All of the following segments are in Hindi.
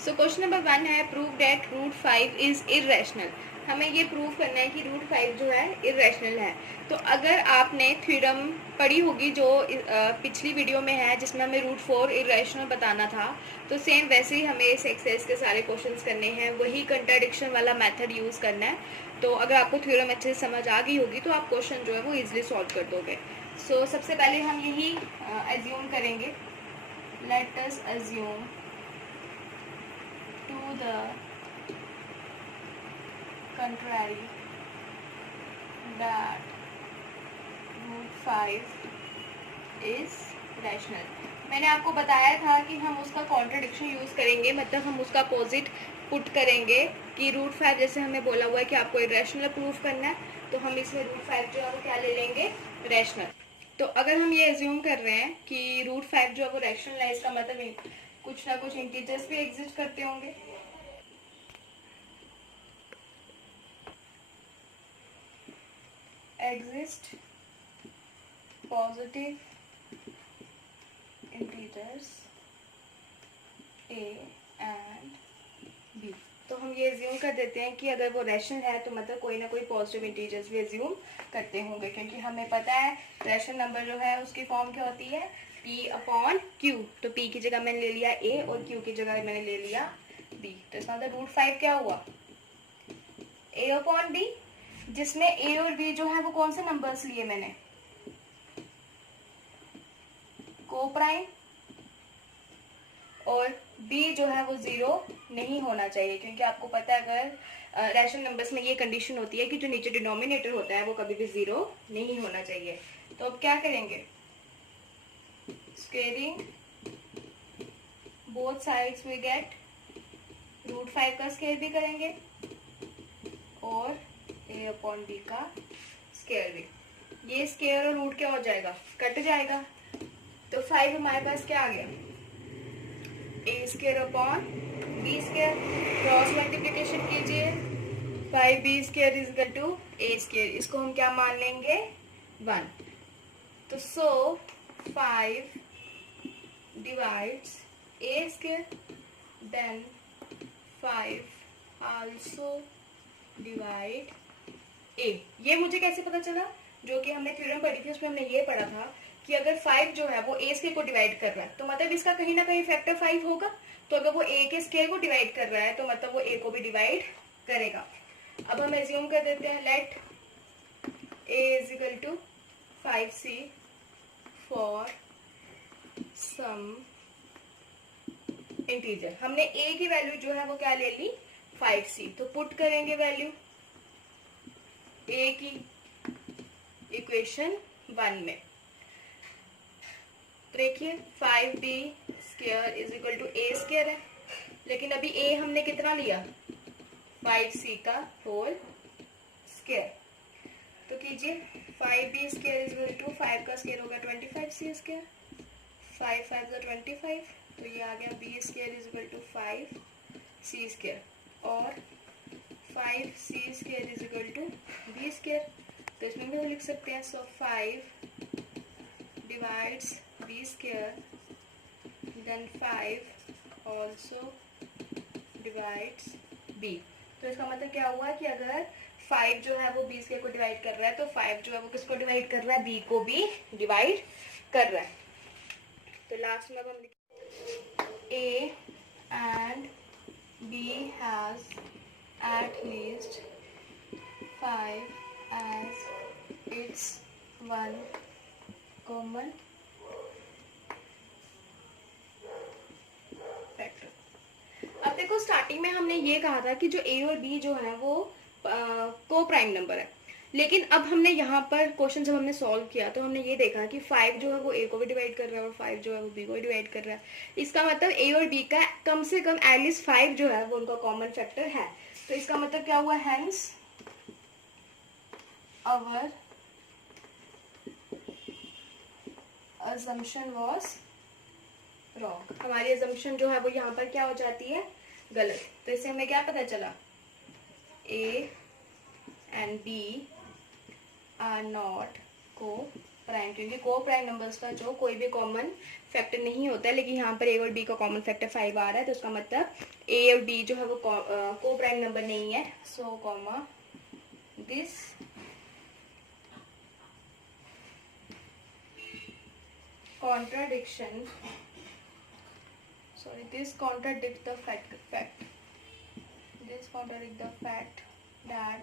सो क्वेश्चन नंबर 1 है prove that root 5 is irrational. हमें ये प्रूव करना है कि रूट 5 जो है इरेशनल है। तो अगर आपने थ्योरम पढ़ी होगी जो पिछली वीडियो में है जिसमें हमें रूट 4 इरेशनल बताना था, तो सेम वैसे ही हमें इस एक्सरसाइज के सारे क्वेश्चंस करने हैं, वही कंट्राडिक्शन वाला मेथड यूज़ करना है। तो अगर आपको थ्योरम अच्छे से समझ आ गई होगी तो आप क्वेश्चन जो है वो ईजिली सॉल्व कर दोगे। सो सबसे पहले हम यही एज्यूम करेंगे, let us assume to the contrary that root 5 is rational। मैंने आपको बताया था कि हम उसका कॉन्ट्रडिक्शन यूज़ करेंगे, मतलब हम उसका अपोजिट पुट करेंगे कि रूट 5 जैसे हमें बोला हुआ है कि आपको इरेशनल प्रूफ करना है, तो हम इसमें रूट 5 जो है वो क्या ले लेंगे, रैशनल। तो अगर हम ये एज्यूम कर रहे हैं कि रूट 5 जो है वो रैशनल है, इसका मतलब कुछ ना कुछ इंटीजर्स भी एग्जिस्ट करते होंगे। exist positive integers a and b। तो हम ये एज्यूम कर देते हैं कि अगर वो रैशनल है तो मतलब कोई ना कोई पॉजिटिव इंटीजर्स भी एज्यूम करते होंगे, क्योंकि हमें पता है रैशनल नंबर जो है उसकी फॉर्म क्या होती है, p अपॉन q। तो p की जगह मैंने ले लिया a और q की जगह मैंने ले लिया b। तो इसका मतलब रूट 5 क्या हुआ, a अपॉन b, जिसमें a और b जो है वो कौन से नंबर्स लिए मैंने, को प्राइम, और b जो है वो 0 नहीं होना चाहिए, क्योंकि आपको पता है अगर रैशनल नंबर्स में ये कंडीशन होती है कि जो नीचे डिनोमिनेटर होता है वो कभी भी 0 नहीं होना चाहिए। तो अब क्या करेंगे, squaring both sides we get root 5 का स्क्वायर भी करेंगे और a अपॉन b का स्क्वायर भी। ये स्क्वायर और रूट क्या हो जाएगा, कट जाएगा। तो 5 हमारे पास क्या आ गया, A square upon B square. Cross multiplication कीजिए, 5b square is equal to A square, इसको हम क्या मान लेंगे, 1। तो so 5 divides A square, then 5 also divide A. ये मुझे कैसे पता चला, जो कि हमने थ्योरम पढ़ी थी उसमें हमने ये पढ़ा था कि अगर 5 जो है वो ए स्क्वायर को डिवाइड कर रहा है तो मतलब इसका कहीं ना कहीं फैक्टर 5 होगा। तो अगर वो ए के स्क्वायर को डिवाइड कर रहा है तो मतलब वो ए को भी डिवाइड करेगा। अब हम एज्यूम कर देते हैं let A is equal to 5c for some integer. हमने ए की वैल्यू जो है वो क्या ले ली, 5c। तो पुट करेंगे वैल्यू ए की इक्वेशन 1 में। तो देखिए 5b square is equal to A square है, लेकिन अभी a हमने कितना लिया, 5c का होल स्क्वायर। तो कीजिए 5b square is equal to 5 का स्क्वायर होगा 25c स्क्वायर, 5 5 25, तो ये आ गया b square is equal to 5c square, और 5c square is equal to b square. तो इसमें भी हम लिख सकते हैं, so 5 divides b square, then 5 also divides b। तो इसका मतलब क्या हुआ कि अगर 5 जो है वो b square को डिवाइड कर रहा है तो 5 जो है वो किसको डिवाइड कर रहा है, b को भी डिवाइड कर रहा है। तो लास्ट में अब हम लिखेंगे a and b has at least 5 as its one common factor. अब देखो स्टार्टिंग में हमने ये कहा था कि जो ए और बी जो है वो को प्राइम नंबर है, लेकिन अब हमने यहाँ पर क्वेश्चन जब हमने सॉल्व किया तो हमने ये देखा कि 5 जो है वो ए को भी डिवाइड कर रहा है और 5 जो है वो बी को भी डिवाइड कर रहा है। इसका मतलब ए और बी का कम से कम एटलीस्ट 5 जो है वो उनका कॉमन फैक्टर है। तो इसका मतलब क्या हुआ, hence our assumption was wrong। हमारी assumption जो है वो यहाँ पर क्या हो जाती है, गलत। तो इससे हमें क्या पता चला, A and B are not co prime, क्योंकि को प्राइम नंबर्स का जो कोई भी कॉमन फैक्टर नहीं होता है, लेकिन यहाँ पर ए और बी का कॉमन फैक्टर 5 आ रहा है, तो उसका मतलब ए और बी जो है वो को प्राइम नंबर नहीं है. सो comma this contradiction, sorry, this contradict the fact this contradict the fact that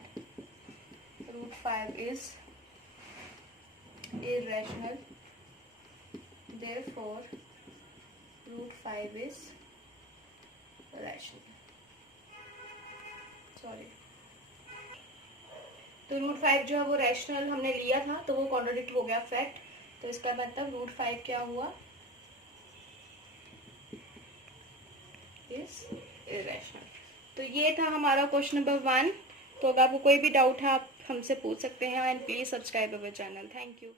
root 5 is irrational, therefore root 5 is rational. Sorry, तो रूट 5 जो है वो रैशनल हमने लिया था, तो वो कॉन्ट्राडिक्ट हो गया फैक्ट, तो इसका मतलब रूट 5 क्या हुआ, इज इरेशनल. तो ये था हमारा क्वेश्चन नंबर 1. तो अगर आपको कोई भी डाउट है आप हमसे पूछ सकते हैं, and please subscribe our channel. Thank you.